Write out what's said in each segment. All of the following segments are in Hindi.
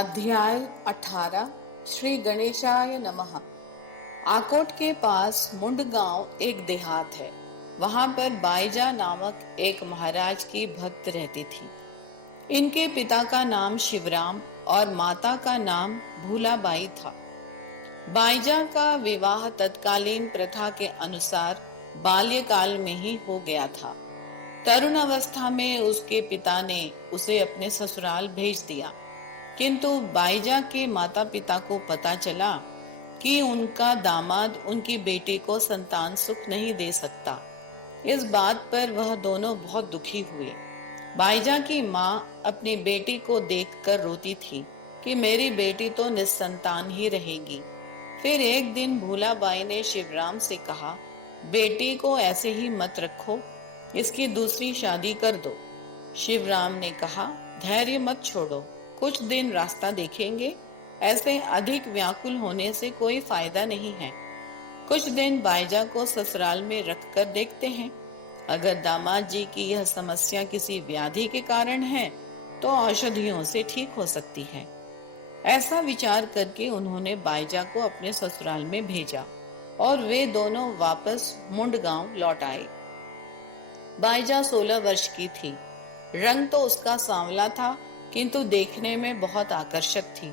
अध्याय 18 श्री गणेशाय नमः। आकोट के पास मुंड गांव एक देहात है। वहां पर बाईजा नामक एक महाराज की भक्त रहती थी। इनके पिता का नाम शिवराम और माता का नाम भूलाबाई था। बाईजा का विवाह तत्कालीन प्रथा के अनुसार बाल्यकाल में ही हो गया था। तरुण अवस्था में उसके पिता ने उसे अपने ससुराल भेज दिया, किंतु बाईजा के माता पिता को पता चला कि उनका दामाद उनकी बेटी को संतान सुख नहीं दे सकता। इस बात पर वह दोनों बहुत दुखी हुए। बाईजा की माँ अपनी बेटी को देखकर रोती थी कि मेरी बेटी तो निस्संतान ही रहेगी। फिर एक दिन भूलाबाई ने शिवराम से कहा, बेटी को ऐसे ही मत रखो, इसकी दूसरी शादी कर दो। शिवराम ने कहा, धैर्य मत छोड़ो, कुछ दिन रास्ता देखेंगे। ऐसे अधिक व्याकुल होने से कोई फायदा नहीं है। कुछ दिन बाईजा को ससुराल में रखकर देखते हैं। अगर दामाद जी की यह समस्या किसी व्याधि के कारण है तो औषधियों से ठीक हो सकती है। ऐसा विचार करके उन्होंने बाईजा को अपने ससुराल में भेजा और वे दोनों वापस मुंड गांव लौट आए। बाईजा 16 वर्ष की थी। रंग तो उसका सांवला था, किंतु देखने में बहुत आकर्षक थी।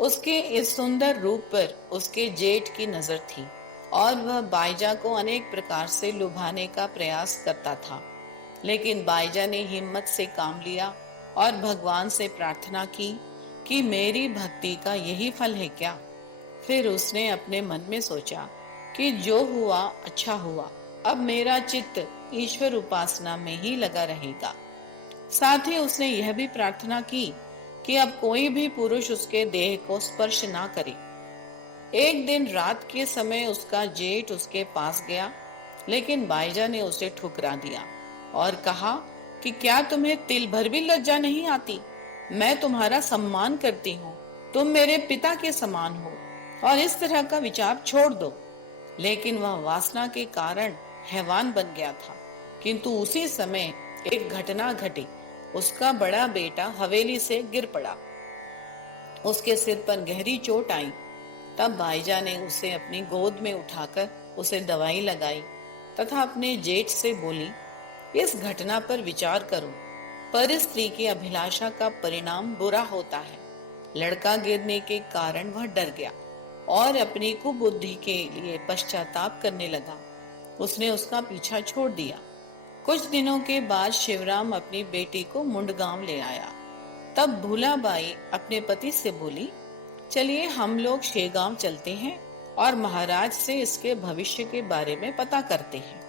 उसके इस सुंदर रूप पर उसके जेठ की नजर थी और वह बाईजा को अनेक प्रकार से लुभाने का प्रयास करता था। लेकिन बाईजा ने हिम्मत से काम लिया और भगवान से प्रार्थना की कि मेरी भक्ति का यही फल है क्या। फिर उसने अपने मन में सोचा कि जो हुआ अच्छा हुआ, अब मेरा चित्त ईश्वर उपासना में ही लगा रहेगा। साथ ही उसने यह भी प्रार्थना की कि अब कोई भी पुरुष उसके देह को स्पर्श ना करे। एक दिन रात के समय उसका जेठ उसके पास गया, लेकिन बाईजा ने उसे ठुकरा दिया और कहा कि क्या तुम्हें तिल भर भी लज्जा नहीं आती? मैं तुम्हारा सम्मान करती हूँ, तुम मेरे पिता के समान हो और इस तरह का विचार छोड़ दो। लेकिन वह वासना के कारण हैवान बन गया था। किंतु उसी समय एक घटना घटी। उसका बड़ा बेटा हवेली से गिर पड़ा। उसके सिर पर गहरी चोट आई। तब बाईजा ने उसे अपनी गोद में उठाकर उसे दवाई लगाई तथा अपने जेठ से बोली, इस घटना पर विचार करो। पर स्त्री की अभिलाषा का परिणाम बुरा होता है। लड़का गिरने के कारण वह डर गया और अपनी कुबुद्धि के लिए पश्चाताप करने लगा। उसने उसका पीछा छोड़ दिया। कुछ दिनों के बाद शिवराम अपनी बेटी को मुंडगांव ले आया। तब भूलाबाई अपने पति से बोली, चलिए हम लोग शेगांव चलते हैं और महाराज से इसके भविष्य के बारे में पता करते हैं।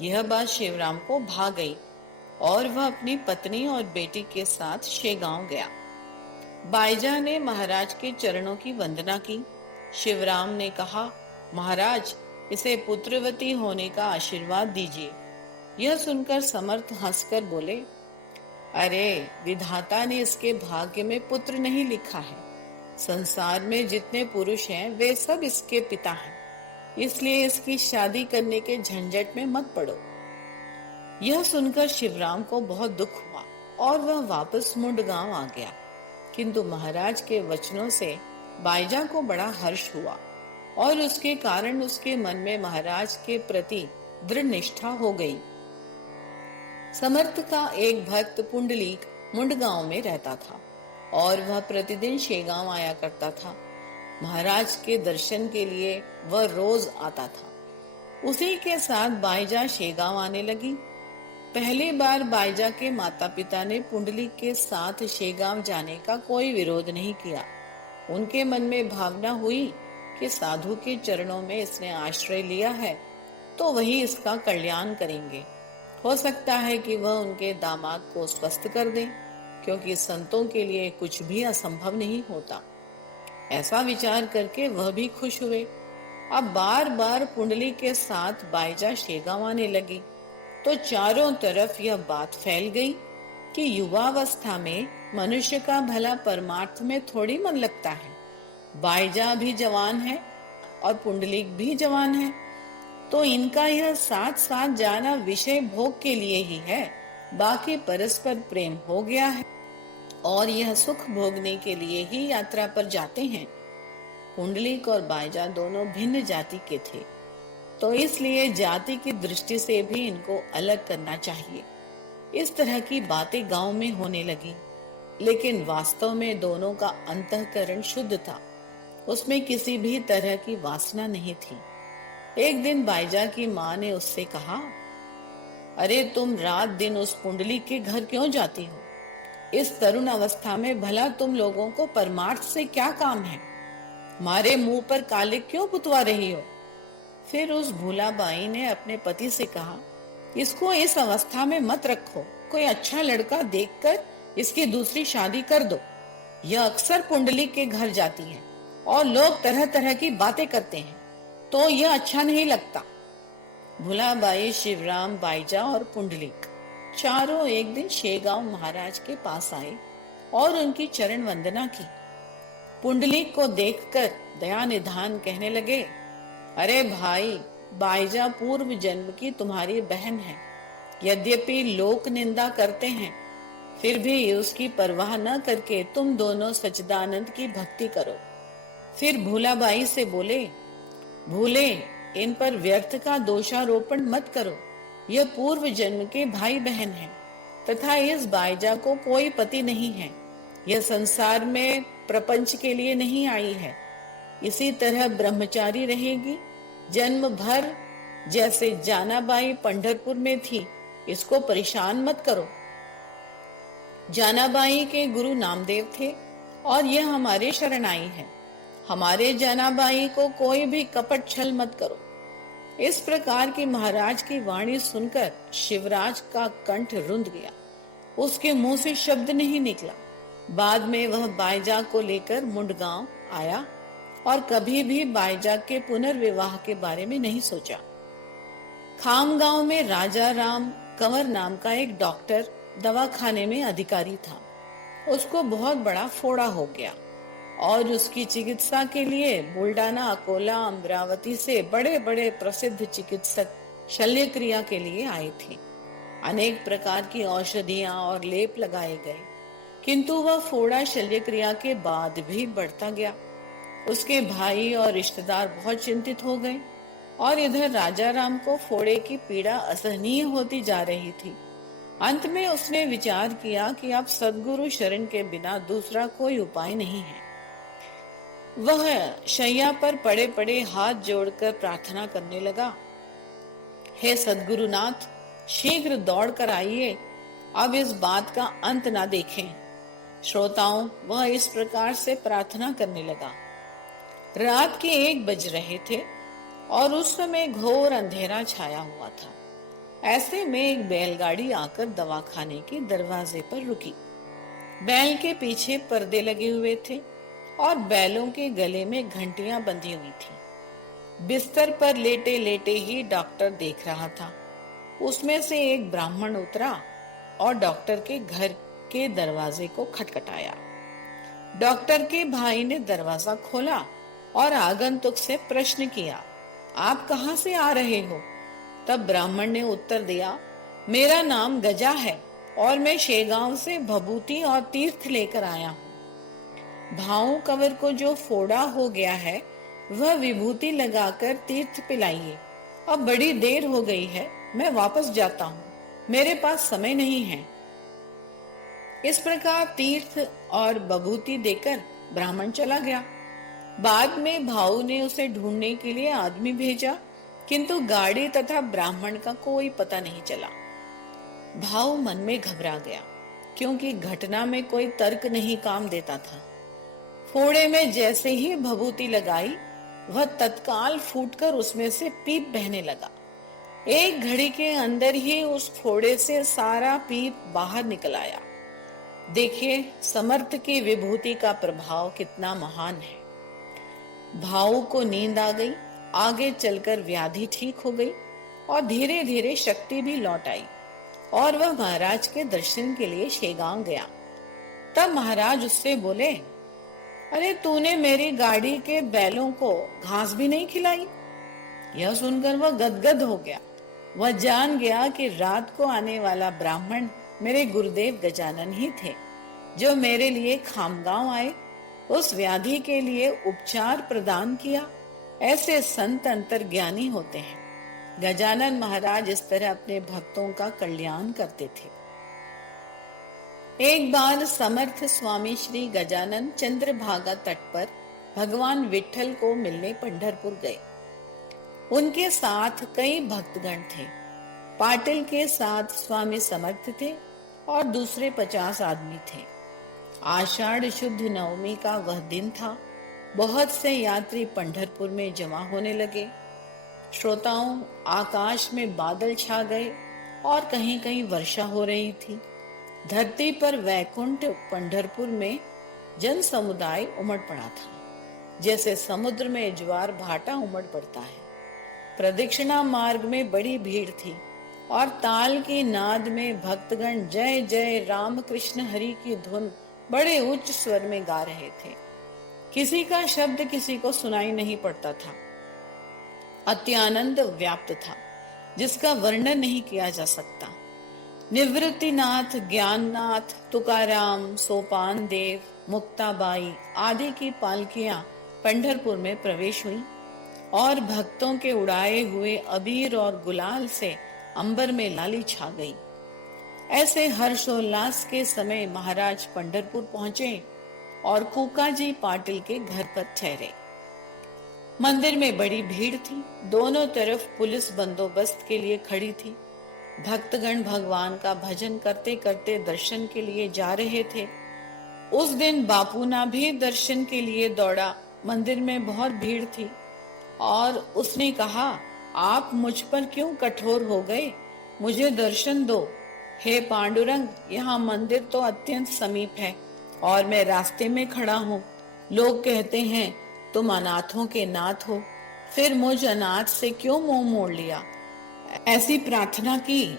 यह बात शिवराम को भा गई और वह अपनी पत्नी और बेटी के साथ शेगांव गया। बाईजा ने महाराज के चरणों की वंदना की। शिवराम ने कहा, महाराज, इसे पुत्रवती होने का आशीर्वाद दीजिए। यह सुनकर समर्थ हंसकर बोले, अरे, विधाता ने इसके भाग्य में पुत्र नहीं लिखा है। संसार में जितने पुरुष हैं वे सब इसके पिता हैं, इसलिए इसकी शादी करने के झंझट में मत पड़ो। यह सुनकर शिवराम को बहुत दुख हुआ और वह वापस मुंडगांव आ गया। किंतु महाराज के वचनों से बाईजा को बड़ा हर्ष हुआ और उसके कारण उसके मन में महाराज के प्रति दृढ़ निष्ठा हो गई। समर्थ का एक भक्त पुंडलीक मुंडगांव में रहता था और वह प्रतिदिन शेगांव आया करता था। महाराज के दर्शन के लिए वह रोज आता था। उसी के साथ बाईजा शेगांव आने लगी। पहली बार बाईजा के माता पिता ने पुंडलीक के साथ शेगांव जाने का कोई विरोध नहीं किया। उनके मन में भावना हुई कि साधु के चरणों में इसने आश्रय लिया है तो वही इसका कल्याण करेंगे। हो सकता है कि वह उनके दामाद को स्वस्थ कर दें, क्योंकि संतों के लिए कुछ भी असंभव नहीं होता। ऐसा विचार करके वह भी खुश हुए। अब बार बार पुंडली के साथ बाईजा शेगांव आने लगी तो चारों तरफ यह बात फैल गई कि युवावस्था में मनुष्य का भला परमार्थ में थोड़ी मन लगता है। बाईजा भी जवान है और पुंडलिक भी जवान है, तो इनका यह साथ साथ जाना विषय भोग के लिए ही है। बाकी परस्पर प्रेम हो गया है। और यह सुख भोगने के लिए ही यात्रा पर जाते हैं। पुंडलीक और बाईजा दोनों भिन्न जाति के थे, तो इसलिए जाति की दृष्टि से भी इनको अलग करना चाहिए। इस तरह की बातें गांव में होने लगी, लेकिन वास्तव में दोनों का अंतःकरण शुद्ध था। उसमें किसी भी तरह की वासना नहीं थी। एक दिन बाईजा की माँ ने उससे कहा, अरे तुम रात दिन उस पुंडलीक के घर क्यों जाती हो? इस तरुण अवस्था में भला तुम लोगों को परमार्थ से क्या काम है? मारे मुंह पर काले क्यों पुतवा रही हो? फिर उस भूलाबाई ने अपने पति से कहा, इसको इस अवस्था में मत रखो, कोई अच्छा लड़का देखकर इसकी दूसरी शादी कर दो। यह अक्सर पुंडलीक के घर जाती है और लोग तरह तरह की बातें करते हैं, तो यह अच्छा नहीं लगता। भूलाबाई, शिवराम, बाईजा और पुंडलीक चारों एक दिन शेगांव महाराज के पास आए और उनकी चरण वंदना की। पुंडलीक को देखकर दया निधान कहने लगे, अरे भाई, बाईजा पूर्व जन्म की तुम्हारी बहन है। यद्यपि लोक निंदा करते हैं, फिर भी उसकी परवाह न करके तुम दोनों सच्चिदानंद की भक्ति करो। फिर भूलाबाई से बोले, भूले, इन पर व्यर्थ का दोषारोपण मत करो। यह पूर्व जन्म के भाई बहन हैं, तथा इस बाईजा को कोई पति नहीं है। यह संसार में प्रपंच के लिए नहीं आई है। इसी तरह ब्रह्मचारी रहेगी जन्म भर, जैसे जानाबाई पंढरपुर में थी। इसको परेशान मत करो। जानाबाई के गुरु नामदेव थे और यह हमारे शरण आई है। हमारे जानाबाई को कोई भी कपट छल मत करो। इस प्रकार की महाराज की वाणी सुनकर शिवराज का कंठ रुंध गया। उसके मुंह से शब्द नहीं निकला। बाद में वह बाईजा को लेकर मुंडगांव आया और कभी भी बाईजा के पुनर्विवाह के बारे में नहीं सोचा। खामगांव में राजा राम कंवर नाम का एक डॉक्टर दवाखाने में अधिकारी था। उसको बहुत बड़ा फोड़ा हो गया और उसकी चिकित्सा के लिए बुल्डाना, अकोला, अमरावती से बड़े बड़े प्रसिद्ध चिकित्सक शल्य क्रिया के लिए आए थे। अनेक प्रकार की औषधियां और लेप लगाए गए, किंतु वह फोड़ा शल्य क्रिया के बाद भी बढ़ता गया। उसके भाई और रिश्तेदार बहुत चिंतित हो गए और इधर राजा राम को फोड़े की पीड़ा असहनीय होती जा रही थी। अंत में उसने विचार किया कि अब सद्गुरु शरण के बिना दूसरा कोई उपाय नहीं है। वह शैया पर पड़े पड़े हाथ जोड़कर प्रार्थना करने लगा, हे सद्गुरुनाथ, शीघ्र दौड़ कर आइए, अब इस बात का अंत ना देखें। श्रोताओं, वह इस प्रकार से प्रार्थना करने लगा। रात के 1 बज रहे थे और उस समय घोर अंधेरा छाया हुआ था। ऐसे में एक बैलगाड़ी आकर दवाखाने के दरवाजे पर रुकी। बैल के पीछे पर्दे लगे हुए थे और बैलों के गले में घंटियां बंधी हुई थी। बिस्तर पर लेटे लेटे ही डॉक्टर देख रहा था। उसमें से एक ब्राह्मण उतरा और डॉक्टर के घर के दरवाजे को खटखटाया। डॉक्टर के भाई ने दरवाजा खोला और आगंतुक से प्रश्न किया, आप कहां से आ रहे हो? तब ब्राह्मण ने उत्तर दिया, मेरा नाम गजा है और मैं शेगांव से भभूति और तीर्थ लेकर आया हूँ। भाऊ कंवर को जो फोड़ा हो गया है, वह विभूति लगाकर तीर्थ पिलाइए। अब बड़ी देर हो गई है, मैं वापस जाता हूँ, मेरे पास समय नहीं है। इस प्रकार तीर्थ और विभूति देकर ब्राह्मण चला गया। बाद में भाऊ ने उसे ढूंढने के लिए आदमी भेजा, किंतु गाड़ी तथा ब्राह्मण का कोई पता नहीं चला। भाऊ मन में घबरा गया, क्योंकि घटना में कोई तर्क नहीं काम देता था। फोड़े में जैसे ही भभूति लगाई, वह तत्काल फूटकर उसमें से पीप बहने लगा। एक घड़ी के अंदर ही उस फोड़े से सारा पीप बाहर निकल आया। देखिए, समर्थ की विभूति का प्रभाव कितना महान है। भाऊ को नींद आ गई। आगे चलकर व्याधि ठीक हो गई और धीरे धीरे शक्ति भी लौट आई और वह महाराज के दर्शन के लिए शेगांव गया। तब महाराज उससे बोले, अरे तूने मेरी गाड़ी के बैलों को घास भी नहीं खिलाई। यह सुनकर वह गदगद हो गया। वह जान गया कि रात को आने वाला ब्राह्मण मेरे गुरुदेव गजानन ही थे। जो मेरे लिए खामगांव आए, उस व्याधि के लिए उपचार प्रदान किया। ऐसे संत अंतर्ज्ञानी होते हैं। गजानन महाराज इस तरह अपने भक्तों का कल्याण करते थे। एक बार समर्थ स्वामी श्री गजानन चंद्रभागा तट पर भगवान विठल को मिलने पंढरपुर गए। उनके साथ कई भक्तगण थे। पाटिल के साथ स्वामी समर्थ थे और दूसरे 50 आदमी थे। आषाढ़ शुद्ध नवमी का वह दिन था। बहुत से यात्री पंढरपुर में जमा होने लगे। श्रोताओं, आकाश में बादल छा गए और कहीं कहीं वर्षा हो रही थी। धरती पर वैकुंठ पंढरपुर में जन समुदाय उमड़ पड़ा था, जैसे समुद्र में ज्वार भाटा उमड़ पड़ता है। प्रदक्षिणा मार्ग में बड़ी भीड़ थी और ताल की नाद में भक्तगण जय जय राम कृष्ण हरि की धुन बड़े उच्च स्वर में गा रहे थे। किसी का शब्द किसी को सुनाई नहीं पड़ता था। अत्यानंद व्याप्त था, जिसका वर्णन नहीं किया जा सकता। निवृत्तिनाथ, ज्ञाननाथ, तुकाराम, सोपान देव, मुक्ताबाई आदि की पालकियां पंढरपुर में प्रवेश हुई और भक्तों के उड़ाए हुए अबीर और गुलाल से अंबर में लाली छा गई। ऐसे हर्षोल्लास के समय महाराज पंढरपुर पहुंचे और कूकाजी पाटिल के घर पर ठहरे। मंदिर में बड़ी भीड़ थी। दोनों तरफ पुलिस बंदोबस्त के लिए खड़ी थी। भक्तगण भगवान का भजन करते करते दर्शन के लिए जा रहे थे। उस दिन बापूना भी दर्शन के लिए दौड़ा। मंदिर में बहुत भीड़ थी और उसने कहा, आप मुझ पर क्यों कठोर हो गए? मुझे दर्शन दो। हे पांडुरंग, यहाँ मंदिर तो अत्यंत समीप है और मैं रास्ते में खड़ा हूँ। लोग कहते हैं तुम अनाथों के नाथ हो, फिर मुझ अनाथ से क्यों मुंह मोड़ लिया? ऐसी प्रार्थना की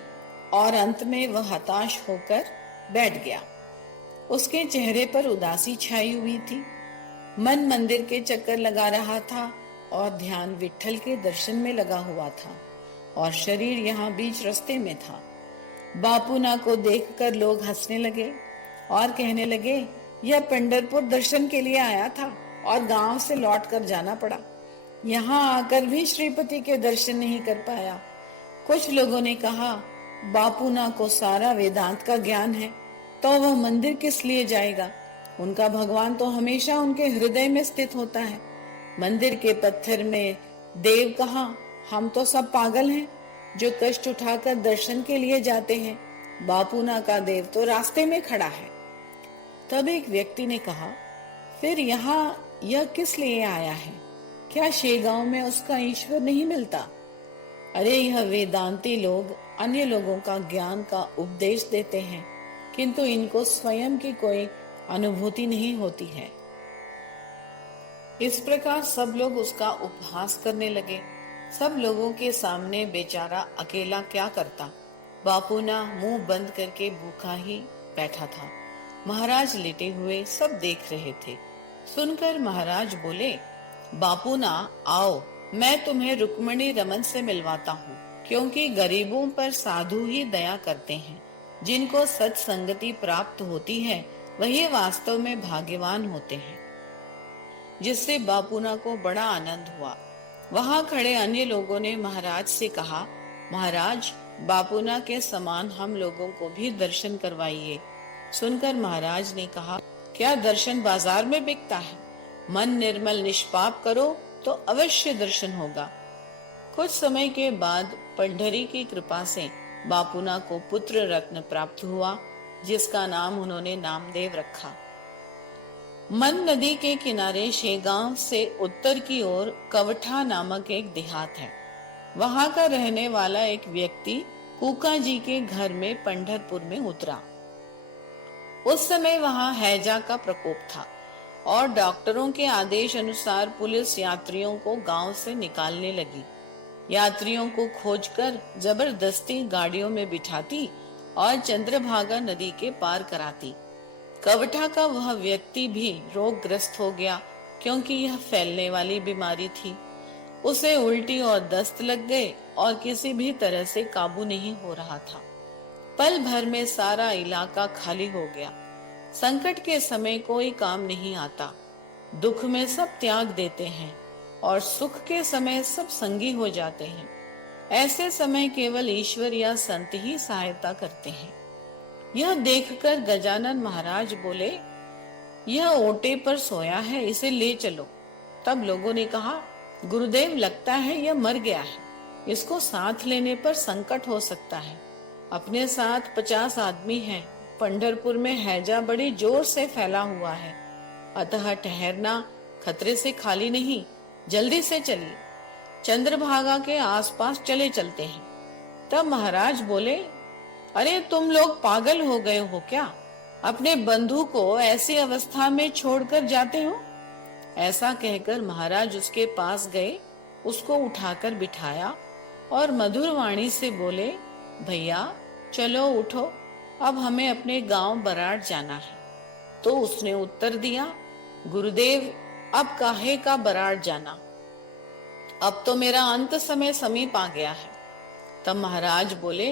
और अंत में वह हताश होकर बैठ गया। उसके चेहरे पर उदासी छाई हुई थी। मन मंदिर के चक्कर लगा रहा था और ध्यान विठल के दर्शन में लगा हुआ था और शरीर यहाँ बीच रास्ते में था। बापूना को देखकर लोग हंसने लगे और कहने लगे, यह पंढरपुर दर्शन के लिए आया था और गांव से लौट कर जाना पड़ा। यहाँ आकर भी श्रीपति के दर्शन नहीं कर पाया। कुछ लोगों ने कहा, बापूना को सारा वेदांत का ज्ञान है तो वह मंदिर किस लिए जाएगा? उनका भगवान तो हमेशा उनके हृदय में स्थित होता है। मंदिर के पत्थर में देव कहाँ? हम तो सब पागल हैं जो कष्ट उठाकर दर्शन के लिए जाते हैं। बापूना का देव तो रास्ते में खड़ा है। तब एक व्यक्ति ने कहा, फिर यहाँ यह किस लिए आया है? क्या शेगांव में उसका ईश्वर नहीं मिलता? अरे, यह वेदांती लोग अन्य लोगों का ज्ञान का उपदेश देते हैं, किंतु इनको स्वयं की कोई अनुभूति नहीं होती है। इस प्रकार सब लोग उसका उपहास करने लगे। सब लोगों के सामने बेचारा अकेला क्या करता। बापूना मुंह बंद करके भूखा ही बैठा था। महाराज लेटे हुए सब देख रहे थे। सुनकर महाराज बोले, बापूना आओ, मैं तुम्हें रुक्मिणी रमन से मिलवाता हूँ, क्योंकि गरीबों पर साधु ही दया करते हैं। जिनको सत्संगति प्राप्त होती है वही वास्तव में भाग्यवान होते हैं। जिससे बापूना को बड़ा आनंद हुआ। वहां खड़े अन्य लोगों ने महाराज से कहा, महाराज, बापूना के समान हम लोगों को भी दर्शन करवाइए। सुनकर महाराज ने कहा, क्या दर्शन बाजार में बिकता है? मन निर्मल निष्पाप करो तो अवश्य दर्शन होगा। कुछ समय के बाद पंढरी की कृपा से बापूना को पुत्र रत्न प्राप्त हुआ, जिसका नाम उन्होंने नामदेव रखा। मन नदी के किनारे शेगांव से उत्तर की ओर कवठा नामक एक देहात है। वहां का रहने वाला एक व्यक्ति कूका जी के घर में पंढरपुर में उतरा। उस समय वहां हैजा का प्रकोप था और डॉक्टरों के आदेश अनुसार पुलिस यात्रियों को गांव से निकालने लगी। यात्रियों को खोजकर जबरदस्ती गाड़ियों में बिठाती और चंद्रभागा नदी के पार कराती। कवठा का वह व्यक्ति भी रोगग्रस्त हो गया, क्योंकि यह फैलने वाली बीमारी थी। उसे उल्टी और दस्त लग गए और किसी भी तरह से काबू नहीं हो रहा था। पल भर में सारा इलाका खाली हो गया। संकट के समय कोई काम नहीं आता, दुख में सब त्याग देते हैं और सुख के समय सब संगी हो जाते हैं। ऐसे समय केवल ईश्वर या संत ही सहायता करते हैं। यह देखकर गजानन महाराज बोले, यह ओटे पर सोया है, इसे ले चलो। तब लोगों ने कहा, गुरुदेव लगता है यह मर गया है, इसको साथ लेने पर संकट हो सकता है। अपने साथ 50 आदमी हैं, पंढरपुर में हैजा बड़ी जोर से फैला हुआ है, अतः ठहरना खतरे से खाली नहीं, जल्दी से चलिए, चंद्रभागा के आसपास चले चलते हैं। तब महाराज बोले, अरे तुम लोग पागल हो गए हो क्या? अपने बंधु को ऐसी अवस्था में छोड़कर जाते हो? ऐसा कहकर महाराज उसके पास गए, उसको उठाकर बिठाया और मधुर वाणी से बोले, भैया चलो उठो, अब हमें अपने गांव बराड़ जाना है। तो उसने उत्तर दिया, गुरुदेव अब काहे का बराड़ जाना, अब तो मेरा अंत समय समीप आ गया है। तब महाराज बोले,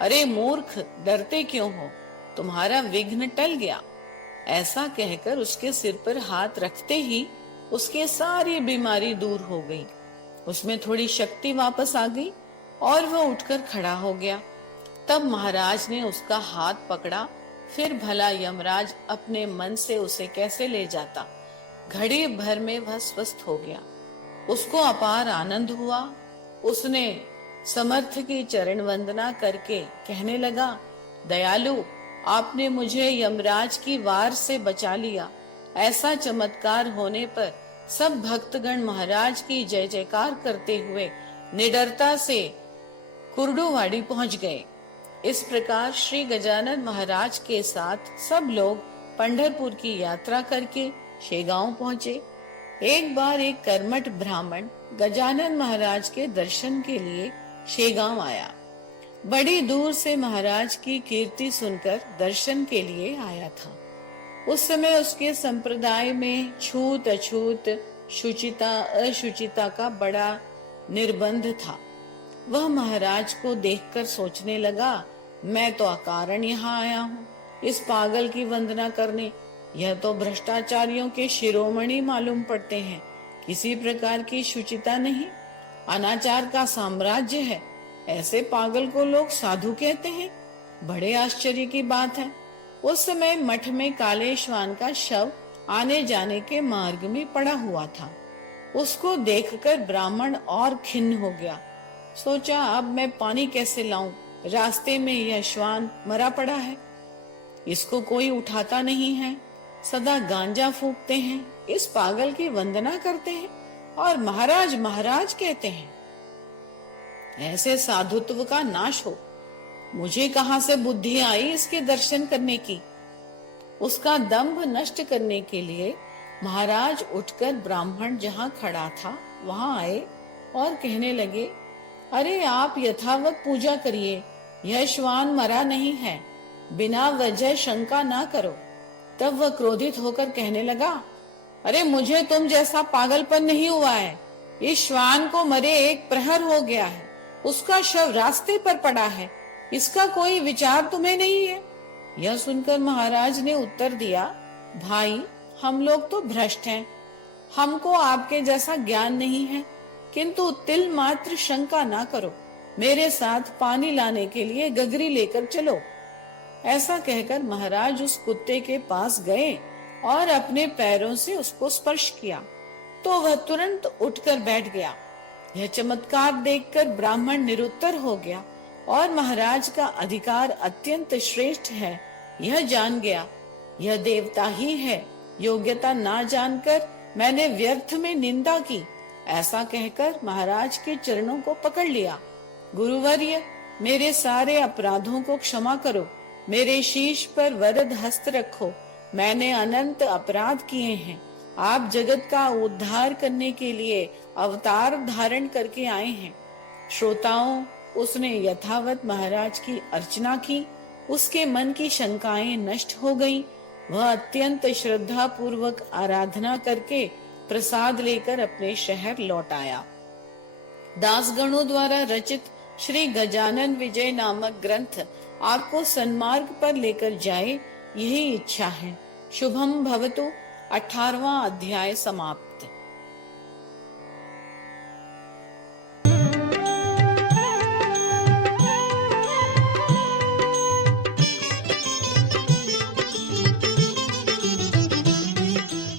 अरे मूर्ख, डरते क्यों हो, तुम्हारा विघ्न टल गया। ऐसा कहकर उसके सिर पर हाथ रखते ही उसकी सारी बीमारी दूर हो गई, उसमें थोड़ी शक्ति वापस आ गई और वह उठकर खड़ा हो गया। तब महाराज ने उसका हाथ पकड़ा, फिर भला यमराज अपने मन से उसे कैसे ले जाता। घड़ी भर में वह स्वस्थ हो गया, उसको अपार आनंद हुआ। उसने समर्थ की चरण वंदना करके कहने लगा, दयालु, आपने मुझे यमराज की वार से बचा लिया। ऐसा चमत्कार होने पर सब भक्तगण महाराज की जय जयकार करते हुए निडरता से कुर्डुवाड़ी पहुंच गए। इस प्रकार श्री गजानन महाराज के साथ सब लोग पंढरपुर की यात्रा करके शेगांव पहुंचे। एक बार एक कर्मठ ब्राह्मण गजानन महाराज के दर्शन के लिए शेगांव आया। बड़ी दूर से महाराज की कीर्ति सुनकर दर्शन के लिए आया था। उस समय उसके संप्रदाय में छूत अछूत, शुचिता अशुचिता का बड़ा निर्बंध था। वह महाराज को देखकर सोचने लगा, मैं तो अकारण यहाँ आया हूँ इस पागल की वंदना करने। यह तो भ्रष्टाचारियों के शिरोमणि मालूम पड़ते हैं, किसी प्रकार की शुचिता नहीं, अनाचार का साम्राज्य है। ऐसे पागल को लोग साधु कहते हैं, बड़े आश्चर्य की बात है। उस समय मठ में काले श्वान का शव आने जाने के मार्ग में पड़ा हुआ था। उसको देखकर ब्राह्मण और खिन्न हो गया। सोचा, अब मैं पानी कैसे लाऊं, रास्ते में यह श्वान मरा पड़ा है, इसको कोई उठाता नहीं है। सदा गांजा फूंकते हैं, इस पागल की वंदना करते हैं और महाराज महाराज कहते हैं। ऐसे साधुत्व का नाश हो, मुझे कहां से बुद्धि आई इसके दर्शन करने की। उसका दंभ नष्ट करने के लिए महाराज उठकर ब्राह्मण जहां खड़ा था वहां आए और कहने लगे, अरे आप यथावत पूजा करिए, यह श्वान मरा नहीं है, बिना वजह शंका ना करो। तब वह क्रोधित होकर कहने लगा, अरे मुझे तुम जैसा पागलपन नहीं हुआ है, इस श्वान को मरे 1 प्रहर हो गया है, उसका शव रास्ते पर पड़ा है, इसका कोई विचार तुम्हें नहीं है। यह सुनकर महाराज ने उत्तर दिया, भाई हम लोग तो भ्रष्ट हैं, हमको आपके जैसा ज्ञान नहीं है, किंतु तिल मात्र शंका ना करो, मेरे साथ पानी लाने के लिए गगरी लेकर चलो। ऐसा कहकर महाराज उस कुत्ते के पास गए और अपने पैरों से उसको स्पर्श किया तो वह तुरंत उठकर बैठ गया। यह चमत्कार देखकर ब्राह्मण निरुत्तर हो गया और महाराज का अधिकार अत्यंत श्रेष्ठ है यह जान गया। यह देवता ही है, योग्यता ना जानकर मैंने व्यर्थ में निंदा की। ऐसा कहकर महाराज के चरणों को पकड़ लिया। गुरुवर्य, मेरे सारे अपराधों को क्षमा करो, मेरे शीश पर वरद हस्त रखो, मैंने अनंत अपराध किए हैं। आप जगत का उद्धार करने के लिए अवतार धारण करके आए हैं। श्रोताओं, उसने यथावत महाराज की अर्चना की, उसके मन की शंकाएं नष्ट हो गईं। वह अत्यंत श्रद्धा पूर्वक आराधना करके प्रसाद लेकर अपने शहर लौट आया। दासगणों द्वारा रचित श्री गजानन विजय नामक ग्रंथ आपको सन्मार्ग पर लेकर जाए यही इच्छा है। शुभम भवतु। 18वां अध्याय समाप्त।